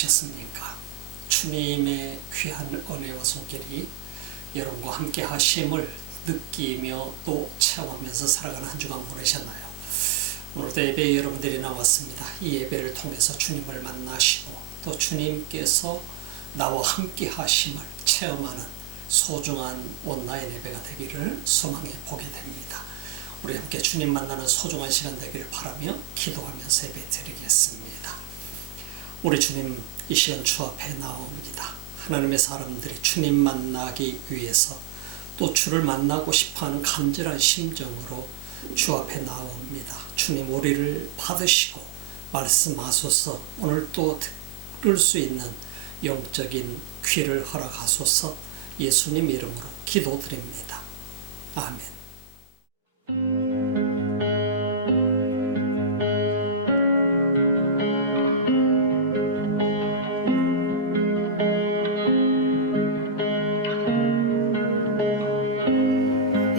어떠셨습니까? 주님의 귀한 은혜와 손길이 여러분과 함께 하심을 느끼며 또 체험하면서 살아가는 한 주간 보내셨나요? 오늘도 예배에 여러분들이 나왔습니다. 이 예배를 통해서 주님을 만나시고 또 주님께서 나와 함께 하심을 체험하는 소중한 온라인 예배가 되기를 소망해 보게 됩니다. 우리 함께 주님 만나는 소중한 시간 되기를 바라며 기도하면서 예배 드리겠습니다. 우리 주님, 이 시간 주 앞에 나옵니다. 하나님의 사람들이 주님 만나기 위해서 또 주를 만나고 싶어하는 간절한 심정으로 주 앞에 나옵니다. 주님, 우리를 받으시고 말씀하소서. 오늘 또 들을 수 있는 영적인 귀를 허락하소서. 예수님 이름으로 기도드립니다. 아멘.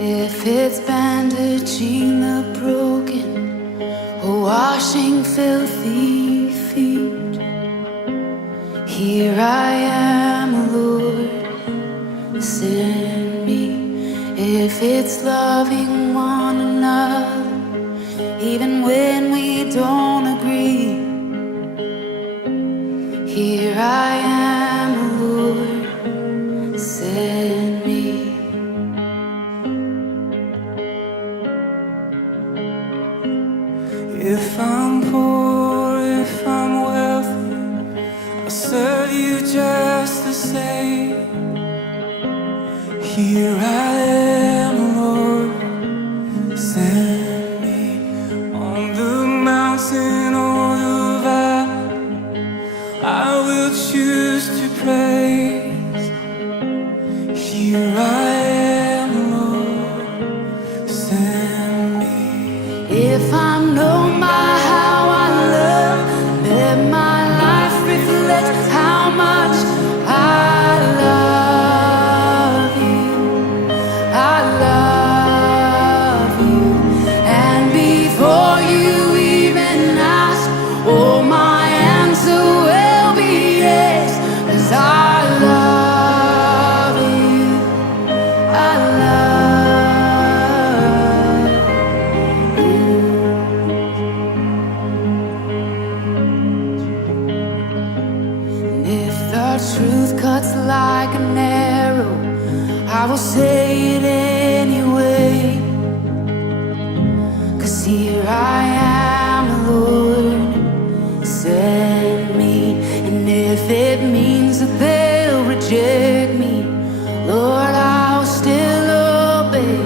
If it's bandaging the broken or washing filthy feet, here I am, Lord, send me. If it's loving one another, even when we don't agree, here I am, Lord, send me. If I'm poor, if I'm wealthy, I'll serve you just the same. Here I am, Lord, send me. On the mountain or the valley, I will choose to praise. Here I am, Lord, send me. If I'm known by how I love, let my life reflect how much I love you. I love you. And before you even ask, oh, my answer will be yes, 'cause I love you. I love you. If the truth cuts like an arrow, I will say it anyway. 'Cause here I am, Lord, send me. And if it means that they'll reject me, Lord, I will still obey.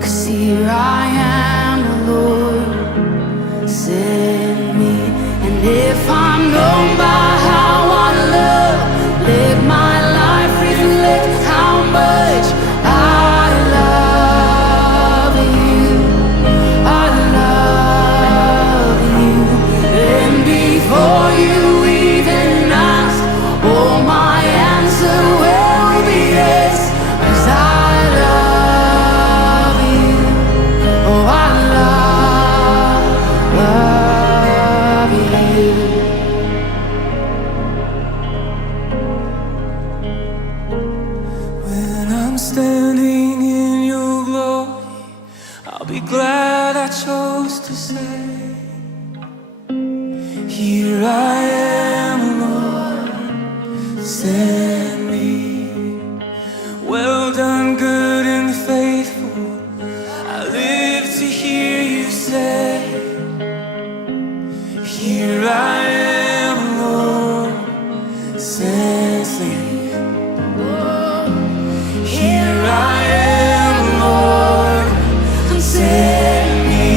'Cause here I am, Lord, send me. And if I'm known by how I love, let my life reflect how much I love you. I love you. And before you even ask, oh, my answer will be yes, 'cause I love you. Oh, I love you. When I'm standing in your glory, I'll be glad I chose to say, here I am, Lord, send me. Well done, good and faithful, I live to hear you say, here I am, Lord, send me. Here I am, Lord, send me.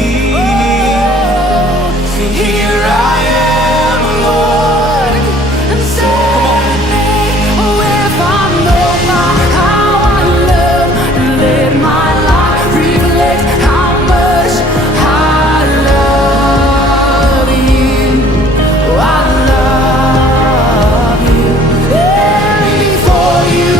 Here I am, Lord, send me. Oh, if I'm known by how I love, let my life reflect how much I love you. Oh, I love you. And before you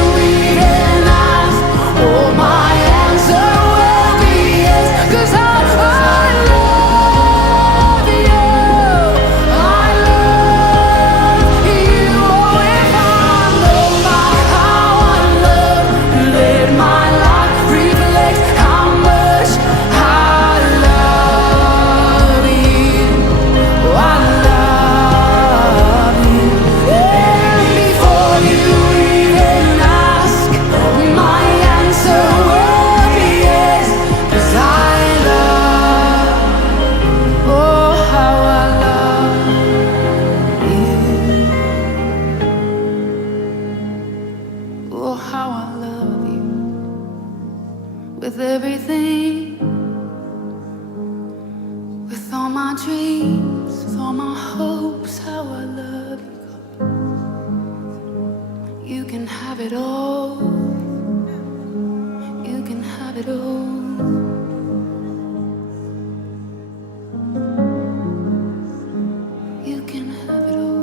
with everything, with all my dreams, with all my hopes. How I love you, God. You can have it all. You can have it all. You can have it all.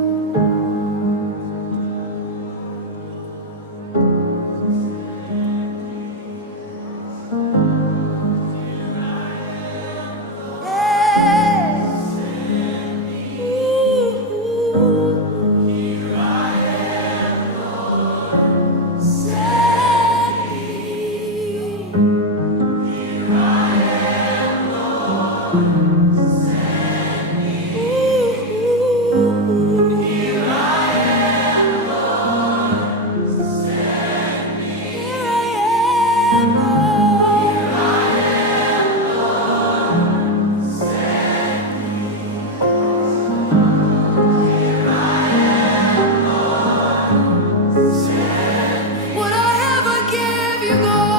Would I ever give you more?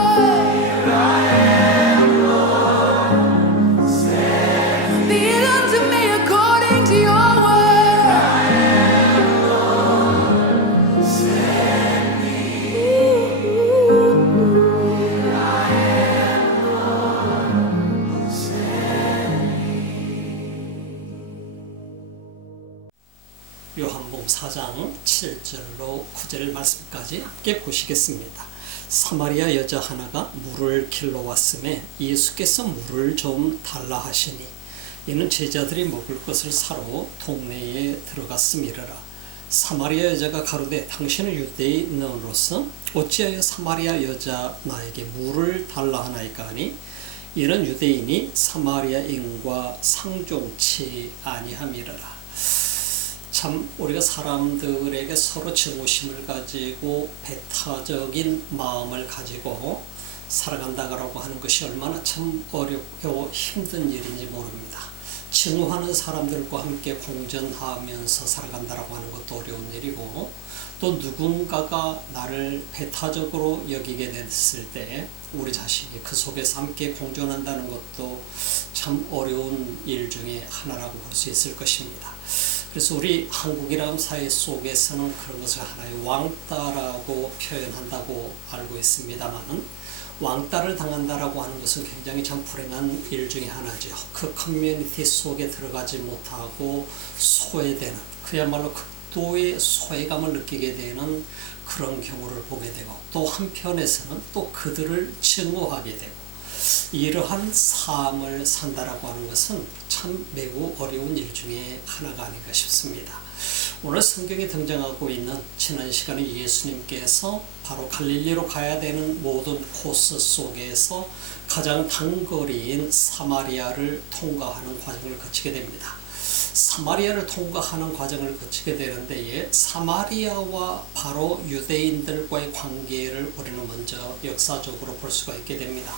Be it unto me according to your 요한복음 4장 7절로 9절 말씀까지 함께 보시겠습니다. 사마리아 여자 하나가 물을 길러 왔음에 예수께서 물을 좀 달라 하시니 이는 제자들이 먹을 것을 사러 동네에 들어갔음이라. 사마리아 여자가 가로되 당신은 유대인으로서 어찌하여 사마리아 여자 나에게 물을 달라 하나이까 하니 이는 유대인이 사마리아인과 상종치 아니함이라. 참 우리가 사람들에게 서로 증오심을 가지고 배타적인 마음을 가지고 살아간다고 하는 것이 얼마나 참 어렵고 힘든 일인지 모릅니다. 증오하는 사람들과 함께 공존하면서 살아간다고 하는 것도 어려운 일이고, 또 누군가가 나를 배타적으로 여기게 됐을 때 우리 자신이 그 속에서 함께 공존한다는 것도 참 어려운 일 중에 하나라고 볼 수 있을 것입니다. 그래서 우리 한국이라는 사회 속에서는 그런 것을 하나의 왕따라고 표현한다고 알고 있습니다만은, 왕따를 당한다라고 하는 것은 굉장히 참 불행한 일 중에 하나죠. 그 커뮤니티 속에 들어가지 못하고 소외되는, 그야말로 극도의 소외감을 느끼게 되는 그런 경우를 보게 되고, 또 한편에서는 또 그들을 증오하게 되고, 이러한 삶을 산다라고 하는 것은 참 매우 어려운 일 중에 하나가 아닌가 싶습니다. 오늘 성경에 등장하고 있는 지난 시간에 예수님께서 바로 갈릴리로 가야 되는 모든 코스 속에서 가장 단거리인 사마리아를 통과하는 과정을 거치게 됩니다. 사마리아를 통과하는 과정을 거치게 되는 데에 사마리아와 바로 유대인들과의 관계를 우리는 먼저 역사적으로 볼 수가 있게 됩니다.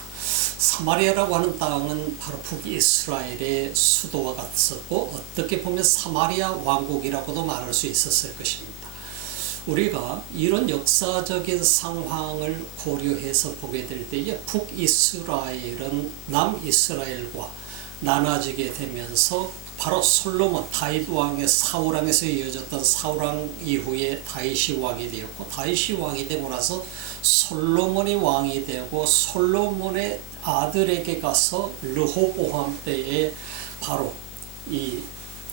사마리아라고 하는 땅은 바로 북이스라엘의 수도와 같았고, 어떻게 보면 사마리아 왕국이라고도 말할 수 있었을 것입니다. 우리가 이런 역사적인 상황을 고려해서 보게 될 때에 북이스라엘은 남이스라엘과 나눠지게 되면서 바로 솔로몬, 다윗 왕의 사울 왕에서 이어졌던 사울 왕 이후에 다윗이 왕이 되었고, 다윗이 왕이 되고 나서 솔로몬이 왕이 되고, 솔로몬의 아들에게 가서 르호보암 때에 바로 이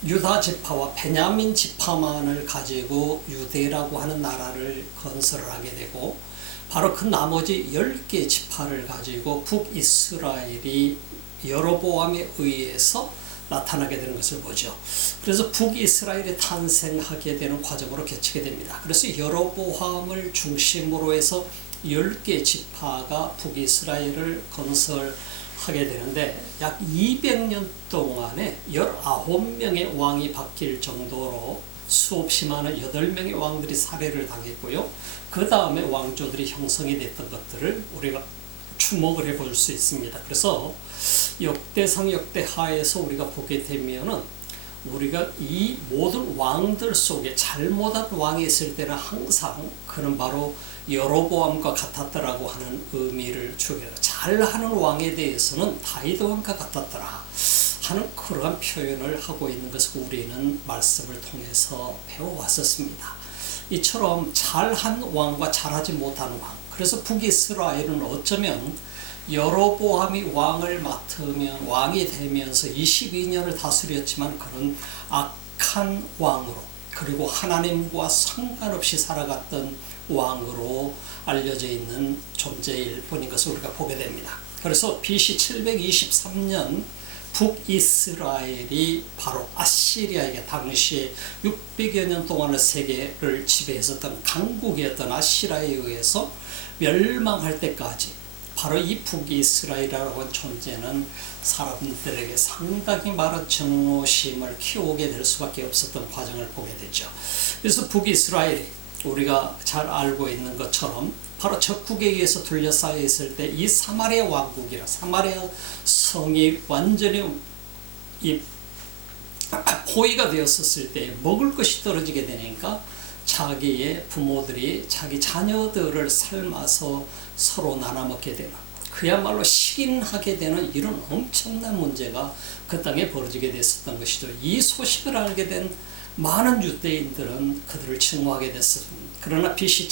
유다 지파와 베냐민 지파만을 가지고 유대라고 하는 나라를 건설을 하게 되고, 바로 그 나머지 10개 지파를 가지고 북이스라엘이 여로보암에 의해서 나타나게 되는 것을 보죠. 그래서 북이스라엘이 탄생하게 되는 과정으로 거치게 됩니다. 그래서 여로보암을 중심으로 해서 10개 지파가 북이스라엘을 건설하게 되는데, 약 200년 동안에 19명의 왕이 바뀔 정도로 수없이 많은 8명의 왕들이 살해를 당했고요. 그 다음에 왕조들이 형성이 됐던 것들을 우리가 주목을 해볼 수 있습니다. 그래서 역대상 역대하에서 우리가 보게 되면은 우리가 이 모든 왕들 속에 잘못한 왕이 있을 때는 항상 그는 바로 여로보암과 같았더라고 하는 의미를 주게 돼요. 잘하는 왕에 대해서는 다윗 왕과 같았더라 하는 그러한 표현을 하고 있는 것을 우리는 말씀을 통해서 배워왔었습니다. 이처럼 잘한 왕과 잘하지 못한 왕, 그래서 북이스라엘은 어쩌면 여로보암이 왕을 맡으면 왕이 되면서 22년을 다스렸지만 그런 악한 왕으로, 그리고 하나님과 상관없이 살아갔던 왕으로 알려져 있는 존재일 뿐인 것을 우리가 보게 됩니다. 그래서 BC 723년 북이스라엘이 바로 아시리아에게, 당시에 600여 년 동안의 세계를 지배했었던 강국이었던 아시리아에 의해서 멸망할 때까지 바로 이 북이스라엘이라고 하는 존재는 사람들에게 상당히 많은 증오심을 키우게 될 수밖에 없었던 과정을 보게 되죠. 그래서 북이스라엘이 우리가 잘 알고 있는 것처럼 바로 적국에 의해서 둘러싸여 있을 때 이 사마리아 왕국이라, 사마리아 성이 완전히 이 포위가 되었을 때 먹을 것이 떨어지게 되니까 자기의 부모들이 자기 자녀들을 삶아서 서로 나눠 먹게 되는, 그야말로 식인하게 되는 이런 엄청난 문제가 그 땅에 벌어지게 됐었던 것이죠. 이 소식을 알게 된 많은 유대인들은 그들을 증오하게 됐습니다. 그러나 BC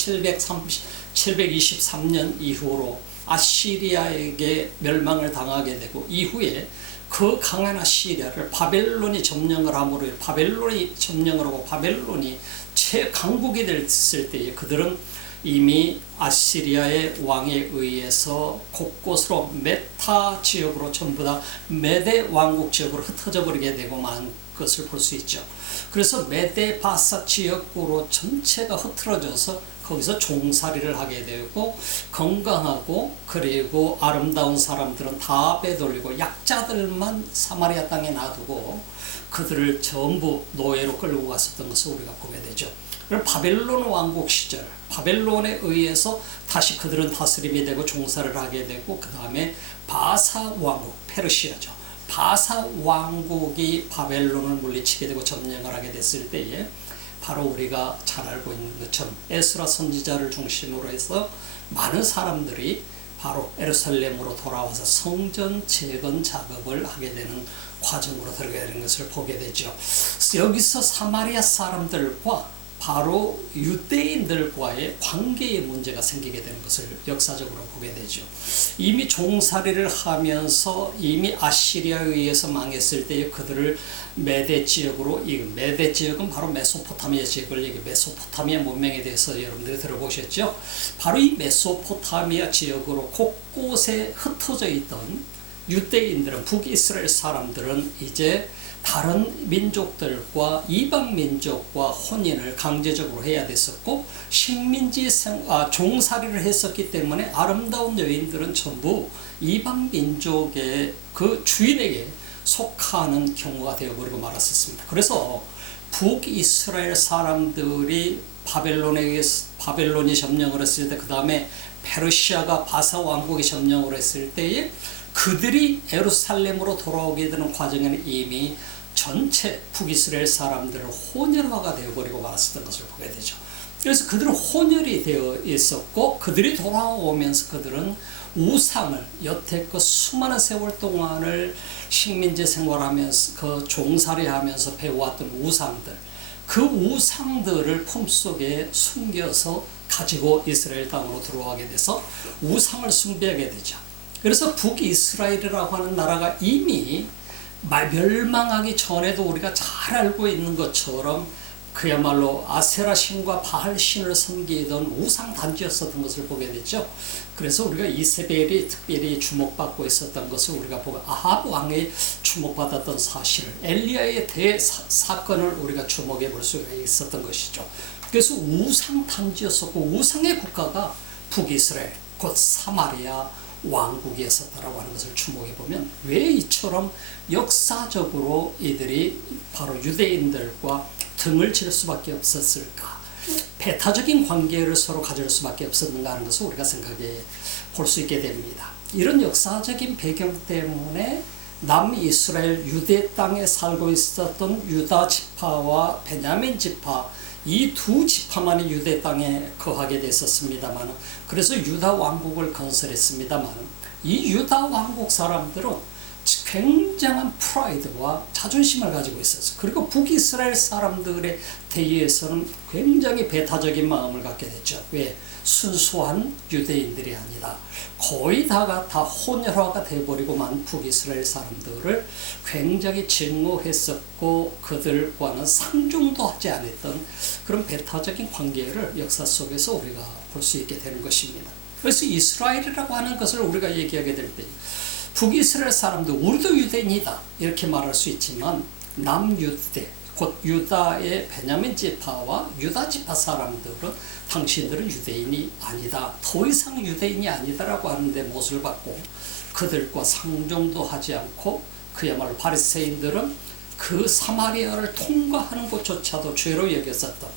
723년 이후로 아시리아에게 멸망을 당하게 되고, 이후에 그 강한 아시리아를 바벨론이 점령을 함으로, 바벨론이 점령을 하고 바벨론이 최강국이 됐을 때에 그들은 이미 아시리아의 왕에 의해서 곳곳으로 메타 지역으로 전부 다 메대 왕국 지역으로 흩어져 버리게 되고 만 것을 볼 수 있죠. 그래서 메데 바사 지역으로 전체가 흐트러져서 거기서 종살이를 하게 되고, 건강하고 그리고 아름다운 사람들은 다 빼돌리고 약자들만 사마리아 땅에 놔두고 그들을 전부 노예로 끌고 갔었던 것을 우리가 보게 되죠. 바벨론 왕국 시절, 바벨론에 의해서 다시 그들은 다스림이 되고 종살을 하게 되고, 그 다음에 바사 왕국, 페르시아죠. 바사 왕국이 바벨론을 물리치게 되고 점령을 하게 됐을 때에 바로 우리가 잘 알고 있는 것처럼 에스라 선지자를 중심으로 해서 많은 사람들이 바로 예루살렘으로 돌아와서 성전 재건 작업을 하게 되는 과정으로 들어가게 되는 것을 보게 되죠. 여기서 사마리아 사람들과 바로 유대인들과의 관계의 문제가 생기게 되는 것을 역사적으로 보게 되죠. 이미 종살이를 하면서 이미 아시리아에 의해서 망했을 때에 그들을 메대 지역으로, 이 메대 지역은 바로 메소포타미아 지역을 얘기, 메소포타미아 문명에 대해서 여러분들이 들어보셨죠? 바로 이 메소포타미아 지역으로 곳곳에 흩어져 있던 유대인들은, 북이스라엘 사람들은 이제 다른 민족들과 이방 민족과 혼인을 강제적으로 해야 됐었고, 식민지 종살이를 했었기 때문에 아름다운 여인들은 전부 이방 민족의 그 주인에게 속하는 경우가 되어버리고 말았었습니다. 그래서 북이스라엘 사람들이 바벨론이 점령을 했을 때, 그 다음에 페르시아가 바사 왕국이 점령을 했을 때에 그들이 예루살렘으로 돌아오게 되는 과정에는 이미 전체 북이스라엘 사람들을 혼혈화가 되어버리고 말았었던 것을 보게 되죠. 그래서 그들은 혼혈이 되어 있었고, 그들이 돌아오면서 그들은 우상을, 여태껏 수많은 세월 동안을 식민지 생활하면서 그 종살이하면서 배워왔던 우상들, 그 우상들을 품속에 숨겨서 가지고 이스라엘 땅으로 들어가게 돼서 우상을 숭배하게 되죠. 그래서 북이스라엘이라고 하는 나라가 이미 멸망하기 전에도 우리가 잘 알고 있는 것처럼 그야말로 아세라 신과 바알 신을 섬기던 우상 단지였었던 것을 보게 되죠. 그래서 우리가 이세벨이 특별히 주목받고 있었던 것을 우리가 보고, 아합 왕이 주목받았던 사실을, 엘리야의 대사건을 우리가 주목해 볼 수가 있었던 것이죠. 그래서 우상 단지였었고, 우상의 국가가 북이스라엘, 곧 사마리아 왕국이었었다라고 하는 것을 주목해 보면, 왜 이처럼 역사적으로 이들이 바로 유대인들과 등을 칠 수밖에 없었을까, 배타적인 관계를 서로 가질 수밖에 없었는가 하는 것을 우리가 생각해 볼 수 있게 됩니다. 이런 역사적인 배경 때문에 남이스라엘 유대 땅에 살고 있었던 유다 지파와 베냐민 지파, 이 두 지파만이 유대 땅에 거하게 됐었습니다만, 그래서 유다 왕국을 건설했습니다만, 이 유다 왕국 사람들은 굉장한 프라이드와 자존심을 가지고 있었어요. 그리고 북이스라엘 사람들의 대의에서는 굉장히 배타적인 마음을 갖게 됐죠. 왜? 순수한 유대인들이 아니다. 거의 다가 다 혼혈화가 돼버리고만 북이스라엘 사람들을 굉장히 증오했었고 그들과는 상종도 하지 않았던 그런 배타적인 관계를 역사 속에서 우리가 볼 수 있게 되는 것입니다. 그래서 이스라엘이라고 하는 것을 우리가 얘기하게 될 때 북이스라엘 사람들, 우리도 유대인이다 이렇게 말할 수 있지만 남유대, 곧 유다의 베냐민 지파와 유다 지파 사람들은 당신들은 유대인이 아니다, 더 이상 유대인이 아니다라고 하는데 못을 받고 그들과 상종도 하지 않고, 그야말로 바리새인들은 그 사마리아를 통과하는 것조차도 죄로 여겼었던,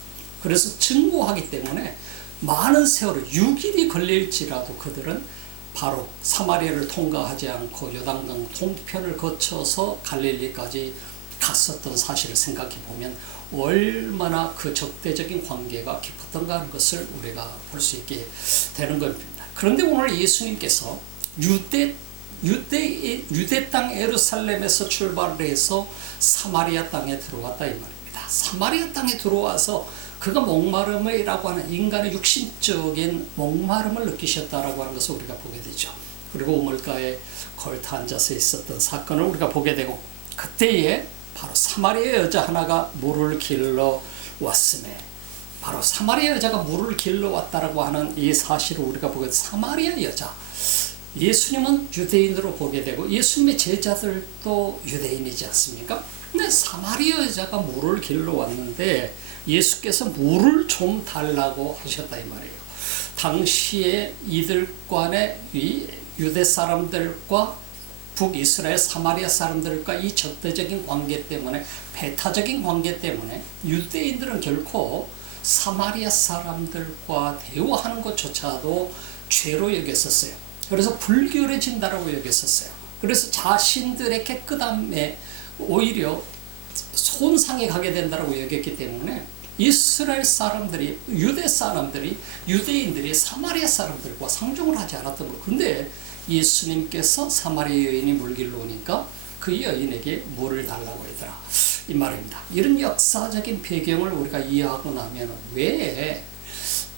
그래서 증오하기 때문에 많은 세월을 6일이 걸릴지라도 그들은 바로 사마리아를 통과하지 않고 요단강 동편을 거쳐서 갈릴리까지 갔었던 사실을 생각해 보면 얼마나 그 적대적인 관계가 깊었던가 하는 것을 우리가 볼 수 있게 되는 겁니다. 그런데 오늘 예수님께서 유대 땅 예루살렘에서 출발을 해서 사마리아 땅에 들어왔다 이 말입니다. 사마리아 땅에 들어와서 그가 목마름이라고 하는 인간의 육신적인 목마름을 느끼셨다라고 하는 것을 우리가 보게 되죠. 그리고 우물가에 걸터 앉아서 있었던 사건을 우리가 보게 되고, 그때에 바로 사마리아 여자 하나가 물을 길러 왔음에, 바로 사마리아 여자가 물을 길러 왔다라고 하는 이 사실을 우리가 보게 되고, 사마리아 여자, 예수님은 유대인으로 보게 되고 예수님의 제자들도 유대인이지 않습니까? 근데 사마리아 여자가 물을 길러 왔는데 예수께서 물을 좀 달라고 하셨다 이 말이에요. 당시에 이들 간의 이 유대 사람들과 북이스라엘 사마리아 사람들과 이 적대적인 관계 때문에, 배타적인 관계 때문에 유대인들은 결코 사마리아 사람들과 대화하는 것조차도 죄로 여겼었어요. 그래서 불결해진다라고 여겼었어요. 그래서 자신들의 깨끗함에 오히려 손상이 가게 된다라고 여겼기 때문에 이스라엘 사람들이, 유대 사람들이, 유대인들이 사마리아 사람들과 상종을 하지 않았던 거. 근데 예수님께서 사마리아 여인이 물 길러 오니까 그 여인에게 물을 달라고 하더라 이 말입니다. 이런 역사적인 배경을 우리가 이해하고 나면 왜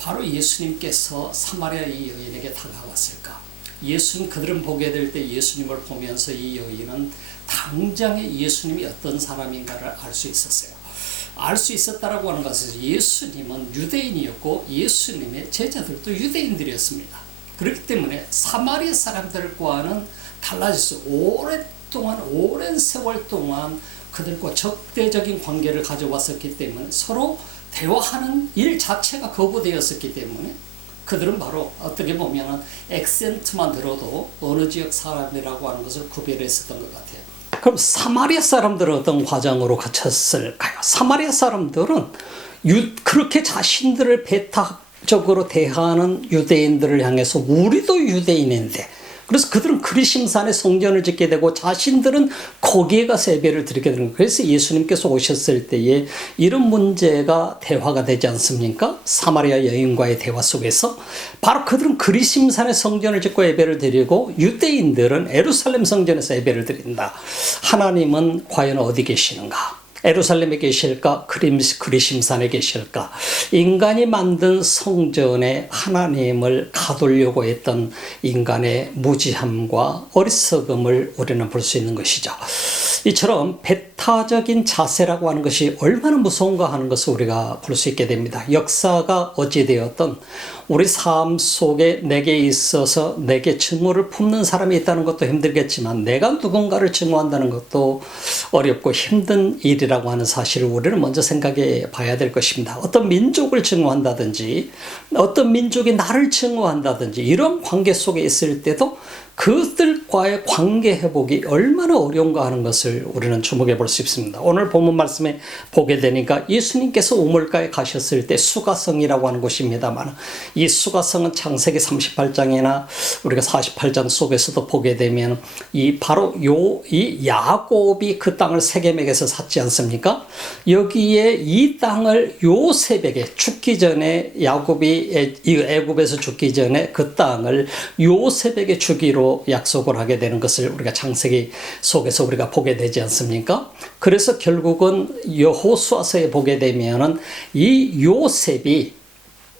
바로 예수님께서 사마리아 이 여인에게 다가왔을까? 그들은 보게 될 때 예수님을 보면서 이 여인은 당장에 예수님이 어떤 사람인가를 알 수 있었어요. 알 수 있었다라고 하는 것은 예수님은 유대인이었고 예수님의 제자들도 유대인들이었습니다. 그렇기 때문에 사마리아 사람들과는 달라졌어요. 오랜 세월 동안 그들과 적대적인 관계를 가져왔었기 때문에 서로 대화하는 일 자체가 거부되었었기 때문에 그들은 바로 어떻게 보면 액센트만 들어도 어느 지역 사람이라고 하는 것을 구별했었던 것 같아요. 그럼 사마리아 사람들은 어떤 과정으로 갇혔을까요? 사마리아 사람들은 그렇게 자신들을 배타적으로 대하는 유대인들을 향해서 우리도 유대인인데, 그래서 그들은 그리심산에 성전을 짓게 되고 자신들은 거기에 가서 예배를 드리게 되는 거예요. 그래서 예수님께서 오셨을 때에 이런 문제가 대화가 되지 않습니까? 사마리아 여인과의 대화 속에서 바로 그들은 그리심산에 성전을 짓고 예배를 드리고 유대인들은 예루살렘 성전에서 예배를 드린다. 하나님은 과연 어디 계시는가? 예루살렘에 계실까? 그리심산에 계실까? 인간이 만든 성전에 하나님을 가두려고 했던 인간의 무지함과 어리석음을 우리는 볼 수 있는 것이죠. 이처럼 배타적인 자세라고 하는 것이 얼마나 무서운가 하는 것을 우리가 볼 수 있게 됩니다. 역사가 어찌되었든 우리 삶 속에 내게 있어서 내게 증오를 품는 사람이 있다는 것도 힘들겠지만 내가 누군가를 증오한다는 것도 어렵고 힘든 일이라고 하는 사실을 우리는 먼저 생각해 봐야 될 것입니다. 어떤 민족을 증오한다든지 어떤 민족이 나를 증오한다든지 이런 관계 속에 있을 때도 그들과의 관계 회복이 얼마나 어려운가 하는 것을 우리는 주목해 볼 수 있습니다. 오늘 본문 말씀에 보게 되니까 예수님께서 우물가에 가셨을 때 수가성이라고 하는 곳입니다만, 이 수가성은 창세기 38장이나 우리가 48장 속에서도 보게 되면 바로 이 야곱이 그 땅을 세겜에게서 샀지 않습니까? 여기에 이 땅을 요셉에게 죽기 전에, 야곱이 애굽에서 죽기 전에 그 땅을 요셉에게 주기로 약속을 하게 되는 것을 우리가 창세기 속에서 우리가 보게 되지 않습니까? 그래서 결국은 여호수아서에 보게 되면은 이 요셉이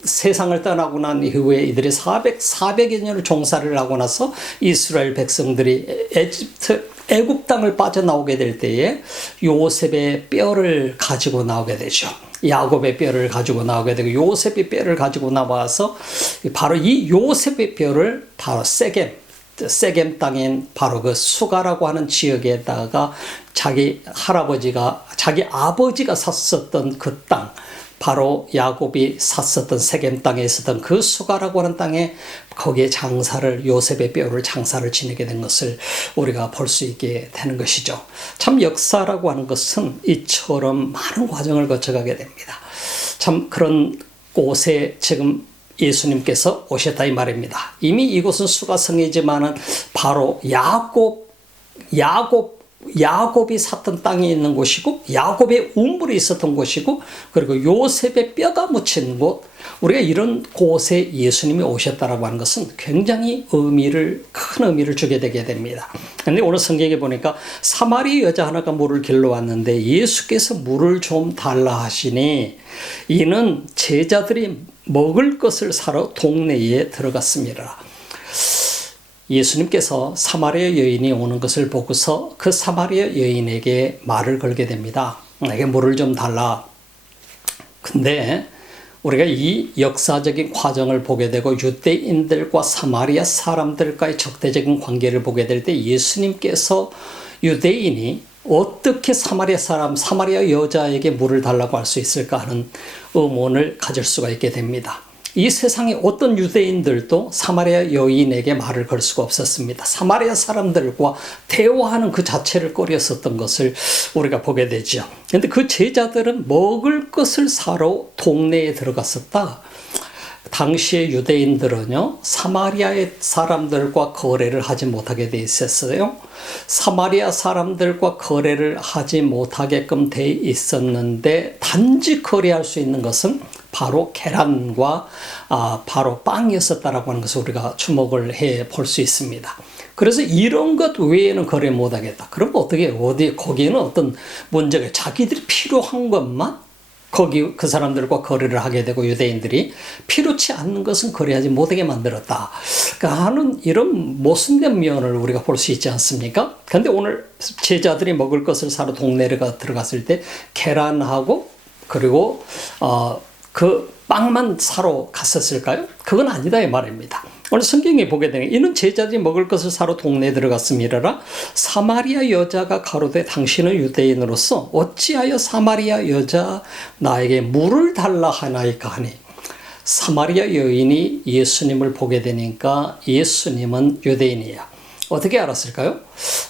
세상을 떠나고 난 이후에 이들이 400여 년을 종살이를 하고 나서 이스라엘 백성들이 애굽 땅을 빠져나오게 될 때에 요셉의 뼈를 가지고 나오게 되죠. 야곱의 뼈를 가지고 나오게 되고 요셉의 뼈를 가지고 나와서 바로 이 요셉의 뼈를 바로 세겜 땅인 바로 그 수가라고 하는 지역에다가 자기 아버지가 샀었던 그 땅, 바로 야곱이 샀었던 세겜 땅에 있었던 그 수가라고 하는 땅에 거기에 요셉의 뼈를 장사를 지내게 된 것을 우리가 볼 수 있게 되는 것이죠. 참 역사라고 하는 것은 이처럼 많은 과정을 거쳐가게 됩니다. 참 그런 곳에 지금 예수님께서 오셨다 이 말입니다. 이미 이곳은 수가성이지만은 바로 야곱이 샀던 땅이 있는 곳이고, 야곱의 우물이 있었던 곳이고, 그리고 요셉의 뼈가 묻힌 곳, 우리가 이런 곳에 예수님이 오셨다라고 하는 것은 굉장히 큰 의미를 주게 되게 됩니다. 그런데 오늘 성경에 보니까 사마리 여자 하나가 물을 길러 왔는데 예수께서 물을 좀 달라 하시니 이는 제자들이 먹을 것을 사러 동네에 들어갔습니다. 예수님께서 사마리아 여인이 오는 것을 보고서 그 사마리아 여인에게 말을 걸게 됩니다. 내게 물을 좀 달라. 근데 우리가 이 역사적인 과정을 보게 되고 유대인들과 사마리아 사람들과의 적대적인 관계를 보게 될 때 예수님께서 유대인이 어떻게 사마리아 여자에게 물을 달라고 할 수 있을까 하는 의문을 가질 수가 있게 됩니다. 이 세상에 어떤 유대인들도 사마리아 여인에게 말을 걸 수가 없었습니다. 사마리아 사람들과 대화하는 그 자체를 꺼렸었던 것을 우리가 보게 되죠. 그런데 그 제자들은 먹을 것을 사러 동네에 들어갔었다. 당시의 유대인들은요, 사마리아의 사람들과 거래를 하지 못하게 돼 있었어요. 사마리아 사람들과 거래를 하지 못하게끔 돼 있었는데 단지 거래할 수 있는 것은 바로 계란과 바로 빵이었었다라고 하는 것을 우리가 주목을 해 볼 수 있습니다. 그래서 이런 것 외에는 거래 못하겠다. 그럼 거기에는 어떤 문제가, 자기들이 필요한 것만 그 사람들과 거래를 하게 되고 유대인들이 필요치 않는 것은 거래하지 못하게 만들었다 하는 이런 모순된 면을 우리가 볼 수 있지 않습니까? 그런데 오늘 제자들이 먹을 것을 사러 동네에 들어갔을 때 계란하고 그리고 그 빵만 사러 갔었을까요? 그건 아니다 이 말입니다. 오늘 성경에 보게 되면 이는 제자들이 먹을 것을 사러 동네에 들어갔음이라. 사마리아 여자가 가로되 당신은 유대인으로서 어찌하여 사마리아 여자 나에게 물을 달라 하나이까 하니. 사마리아 여인이 예수님을 보게 되니까 예수님은 유대인이야. 어떻게 알았을까요?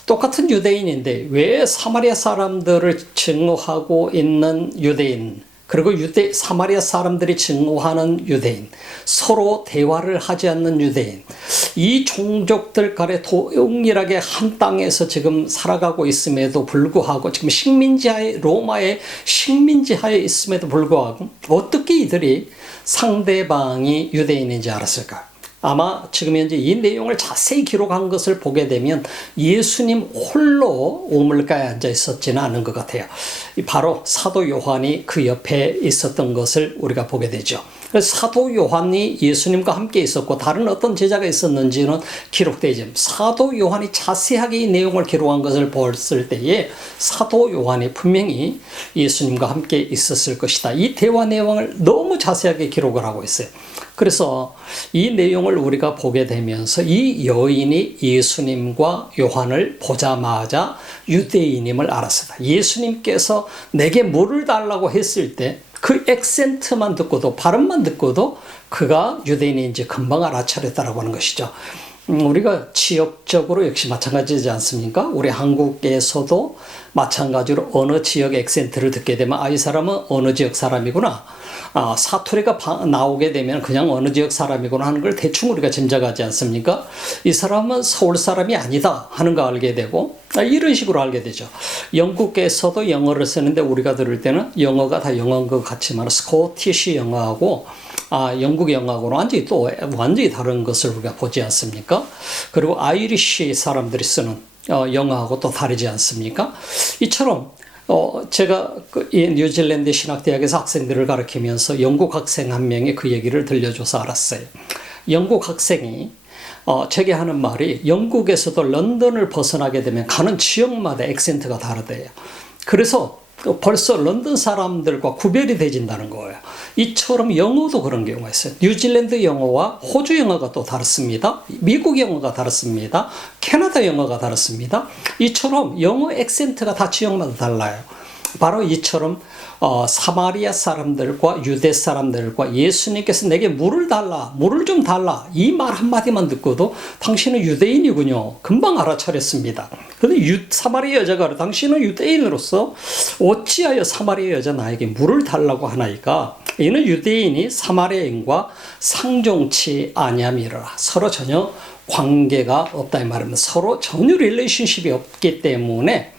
똑같은 유대인인데 왜 사마리아 사람들을 증오하고 있는 유대인, 그리고 사마리아 사람들이 증오하는 유대인, 서로 대화를 하지 않는 유대인, 이 종족들 간에 동일하게 한 땅에서 지금 살아가고 있음에도 불구하고, 지금 로마의 식민지하에 있음에도 불구하고 어떻게 이들이 상대방이 유대인인지 알았을까? 아마 지금 현재 이 내용을 자세히 기록한 것을 보게 되면 예수님 홀로 우물가에 앉아 있었지는 않은 것 같아요. 바로 사도 요한이 그 옆에 있었던 것을 우리가 보게 되죠. 그래서 사도 요한이 예수님과 함께 있었고 다른 어떤 제자가 있었는지는 기록되지 않습니다. 사도 요한이 자세하게 이 내용을 기록한 것을 봤을 때에 사도 요한이 분명히 예수님과 함께 있었을 것이다. 이 대화 내용을 너무 자세하게 기록을 하고 있어요. 그래서 이 내용을 우리가 보게 되면서 이 여인이 예수님과 요한을 보자마자 유대인임을 알았습니다. 예수님께서 내게 물을 달라고 했을 때 그 액센트만 듣고도, 발음만 듣고도 그가 유대인인지 금방 알아차렸다라고 하는 것이죠. 우리가 지역적으로 역시 마찬가지지 않습니까? 우리 한국에서도 마찬가지로 어느 지역 액센트를 듣게 되면 이 사람은 어느 지역 사람이구나. 사투리가 나오게 되면 그냥 어느 지역 사람이구나 하는 걸 대충 우리가 짐작하지 않습니까? 이 사람은 서울 사람이 아니다 하는 거 알게 되고 이런 식으로 알게 되죠. 영국에서도 영어를 쓰는데 우리가 들을 때는 영어가 다 영어인 것 같지만 스코티시 영어하고 영국 영어하고는 완전히 다른 것을 우리가 보지 않습니까? 그리고 아이리시 사람들이 쓰는 영어하고 또 다르지 않습니까? 이처럼 제가 이 뉴질랜드 신학대학에서 학생들을 가르치면서 영국 학생 한 명이 그 얘기를 들려줘서 알았어요. 영국 학생이 제게 하는 말이 영국에서도 런던을 벗어나게 되면 가는 지역마다 액센트가 다르대요. 그래서 벌써 런던 사람들과 구별이 되진다는 거예요. 이처럼 영어도 그런 경우가 있어요. 뉴질랜드 영어와 호주 영어가 또 다릅니다. 미국 영어가 다릅니다. 캐나다 영어가 다릅니다. 이처럼 영어 액센트가 다 지역마다 달라요. 바로 이처럼 사마리아 사람들과 유대 사람들과 예수님께서 내게 물을 달라, 물을 좀 달라 이 말 한마디만 듣고도 당신은 유대인이군요. 금방 알아차렸습니다. 그런데 사마리아 여자가 당신은 유대인으로서 어찌하여 사마리아 여자 나에게 물을 달라고 하나이까? 이는 유대인이 사마리아인과 상종치 아니함이라. 서로 전혀 관계가 없다 이 말입니다. 서로 전혀 릴레이션십이 없기 때문에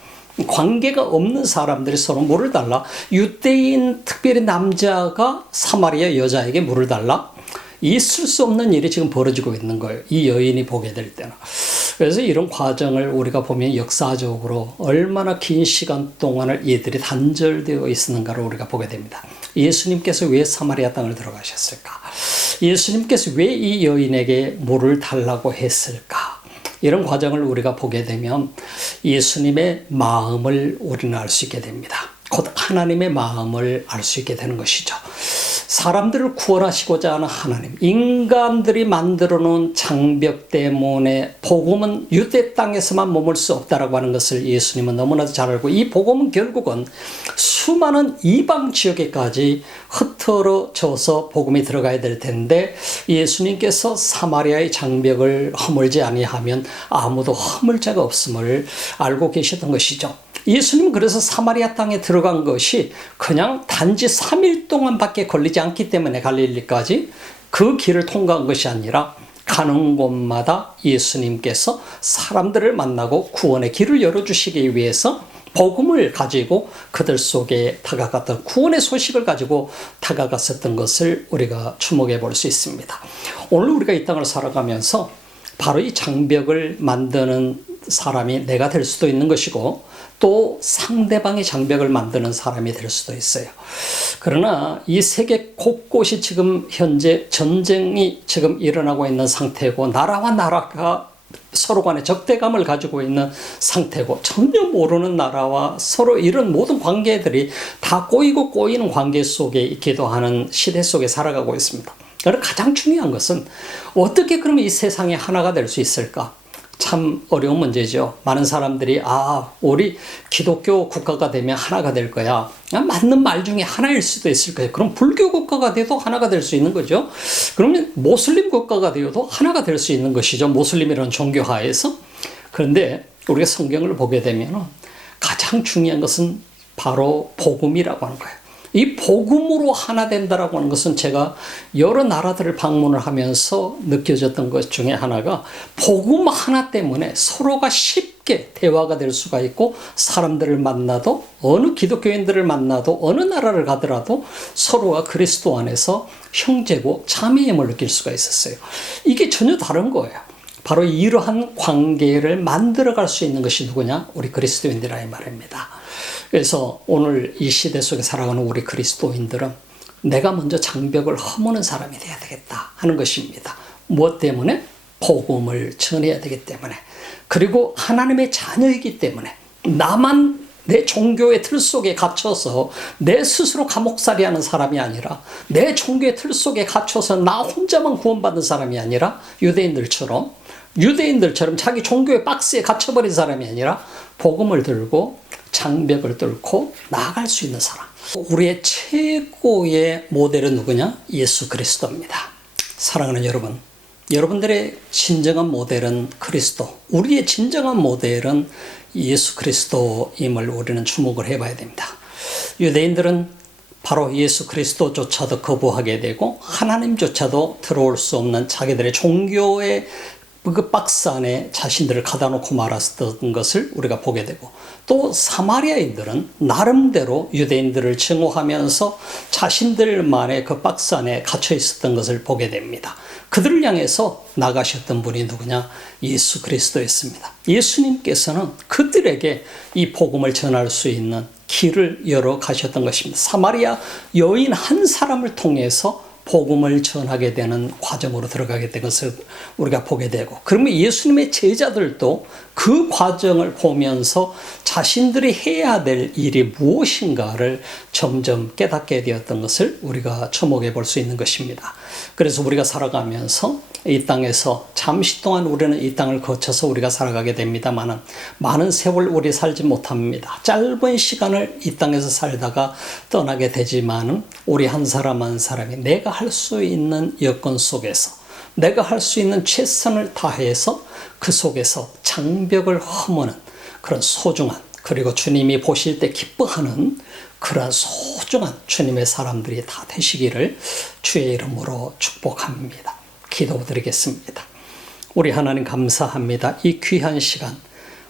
관계가 없는 사람들이 서로 물을 달라. 유대인 특별히 남자가 사마리아 여자에게 물을 달라. 있을 수 없는 일이 지금 벌어지고 있는 거예요. 이 여인이 보게 될 때는. 그래서 이런 과정을 우리가 보면 역사적으로 얼마나 긴 시간 동안을 이들이 단절되어 있었는가를 우리가 보게 됩니다. 예수님께서 왜 사마리아 땅을 들어가셨을까? 예수님께서 왜 이 여인에게 물을 달라고 했을까? 이런 과정을 우리가 보게 되면 예수님의 마음을 우리는 알 수 있게 됩니다. 곧 하나님의 마음을 알 수 있게 되는 것이죠. 사람들을 구원하시고자 하는 하나님, 인간들이 만들어 놓은 장벽 때문에 복음은 유대 땅에서만 머물 수 없다라고 하는 것을 예수님은 너무나도 잘 알고, 이 복음은 결국은 수많은 이방 지역에까지 흩어져서 복음이 들어가야 될 텐데, 예수님께서 사마리아의 장벽을 허물지 아니하면 아무도 허물 자가 없음을 알고 계셨던 것이죠. 예수님은 그래서 사마리아 땅에 들어간 것이 그냥 단지 3일 동안밖에 걸리지 않기 때문에 갈릴리까지 그 길을 통과한 것이 아니라 가는 곳마다 예수님께서 사람들을 만나고 구원의 길을 열어주시기 위해서 복음을 가지고 그들 속에 다가갔던, 구원의 소식을 가지고 다가갔었던 것을 우리가 주목해 볼 수 있습니다. 오늘 우리가 이 땅을 살아가면서 바로 이 장벽을 만드는 사람이 내가 될 수도 있는 것이고, 또 상대방의 장벽을 만드는 사람이 될 수도 있어요. 그러나 이 세계 곳곳이 지금 현재 전쟁이 지금 일어나고 있는 상태고, 나라와 나라가 서로 간에 적대감을 가지고 있는 상태고, 전혀 모르는 나라와 서로 이런 모든 관계들이 다 꼬이고 꼬이는 관계 속에 있기도 하는 시대 속에 살아가고 있습니다. 그래서 가장 중요한 것은 어떻게 그러면 이 세상에 하나가 될 수 있을까? 참 어려운 문제죠. 많은 사람들이 우리 기독교 국가가 되면 하나가 될 거야. 맞는 말 중에 하나일 수도 있을 거예요. 그럼 불교 국가가 돼도 하나가 될 수 있는 거죠. 그러면 모슬림 국가가 되어도 하나가 될 수 있는 것이죠. 모슬림이라는 종교 하에서. 그런데 우리가 성경을 보게 되면 가장 중요한 것은 바로 복음이라고 하는 거예요. 이 복음으로 하나 된다라고 하는 것은 제가 여러 나라들을 방문을 하면서 느껴졌던 것 중에 하나가, 복음 하나 때문에 서로가 쉽게 대화가 될 수가 있고, 사람들을 만나도, 어느 기독교인들을 만나도, 어느 나라를 가더라도 서로가 그리스도 안에서 형제고 자매임을 느낄 수가 있었어요. 이게 전혀 다른 거예요. 바로 이러한 관계를 만들어갈 수 있는 것이 누구냐? 우리 그리스도인들이라 이 말입니다. 그래서 오늘 이 시대 속에 살아가는 우리 그리스도인들은 내가 먼저 장벽을 허무는 사람이 되어야 되겠다 하는 것입니다. 무엇 때문에? 복음을 전해야 되기 때문에, 그리고 하나님의 자녀이기 때문에, 나만 내 종교의 틀 속에 갇혀서 내 스스로 감옥살이 하는 사람이 아니라, 내 종교의 틀 속에 갇혀서 나 혼자만 구원받는 사람이 아니라, 유대인들처럼 자기 종교의 박스에 갇혀버린 사람이 아니라 복음을 들고 장벽을 뚫고 나아갈 수 있는 사람. 우리의 최고의 모델은 누구냐? 예수 그리스도입니다. 사랑하는 여러분, 여러분들의 진정한 모델은 그리스도, 우리의 진정한 모델은 예수 그리스도임을 우리는 주목을 해봐야 됩니다. 유대인들은 바로 예수 그리스도조차도 거부하게 되고 하나님조차도 들어올 수 없는 자기들의 종교의 그 박스 안에 자신들을 가다 놓고 말았던 것을 우리가 보게 되고, 또 사마리아인들은 나름대로 유대인들을 증오하면서 자신들만의 그 박스 안에 갇혀 있었던 것을 보게 됩니다. 그들을 향해서 나가셨던 분이 누구냐? 예수 그리스도였습니다. 예수님께서는 그들에게 이 복음을 전할 수 있는 길을 열어 가셨던 것입니다. 사마리아 여인 한 사람을 통해서 복음을 전하게 되는 과정으로 들어가게 된 것을 우리가 보게 되고, 그러면 예수님의 제자들도 그 과정을 보면서 자신들이 해야 될 일이 무엇인가를 점점 깨닫게 되었던 것을 우리가 주목해 볼 수 있는 것입니다. 그래서 우리가 살아가면서 이 땅에서 잠시 동안 우리는 이 땅을 거쳐서 우리가 살아가게 됩니다만 많은 세월 우리 살지 못합니다. 짧은 시간을 이 땅에서 살다가 떠나게 되지만 우리 한 사람 한 사람이 내가 할 수 있는 여건 속에서, 내가 할 수 있는 최선을 다해서 그 속에서 장벽을 허무는 그런 소중한, 그리고 주님이 보실 때 기뻐하는 그러한 소중한 주님의 사람들이 다 되시기를 주의 이름으로 축복합니다. 기도드리겠습니다. 우리 하나님 감사합니다. 이 귀한 시간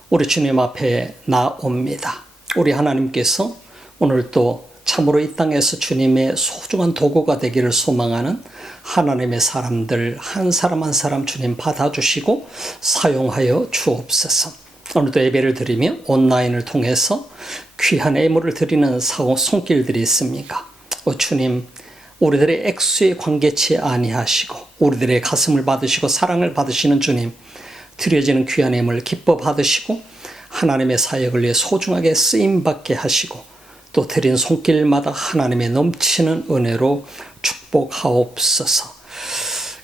우리 주님 앞에 나옵니다. 우리 하나님께서 오늘 또 참으로 이 땅에서 주님의 소중한 도구가 되기를 소망하는 하나님의 사람들 한 사람 한 사람 주님 받아주시고 사용하여 주옵소서. 오늘도 예배를 드리며 온라인을 통해서 귀한 예물을 드리는 손길들이 있습니까? 주님, 우리들의 액수에 관계치 아니하시고 우리들의 가슴을 받으시고 사랑을 받으시는 주님, 드려지는 귀한 예물 기뻐 받으시고 하나님의 사역을 위해 소중하게 쓰임받게 하시고 또 드린 손길마다 하나님의 넘치는 은혜로 축복하옵소서.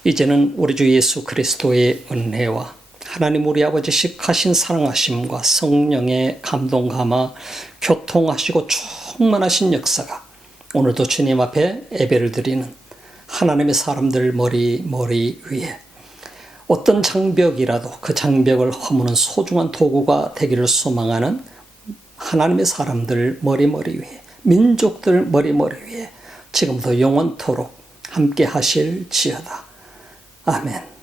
이제는 우리 주 예수 그리스도의 은혜와 하나님 우리 아버지 식하신 사랑하심과 성령의 감동 감화 교통하시고 충만하신 역사가 오늘도 주님 앞에 예배를 드리는 하나님의 사람들 머리 위에 어떤 장벽이라도 그 장벽을 허무는 소중한 도구가 되기를 소망하는 하나님의 사람들 머리 위에, 민족들 머리 위에 지금부터 영원토록 함께 하실지어다. 아멘.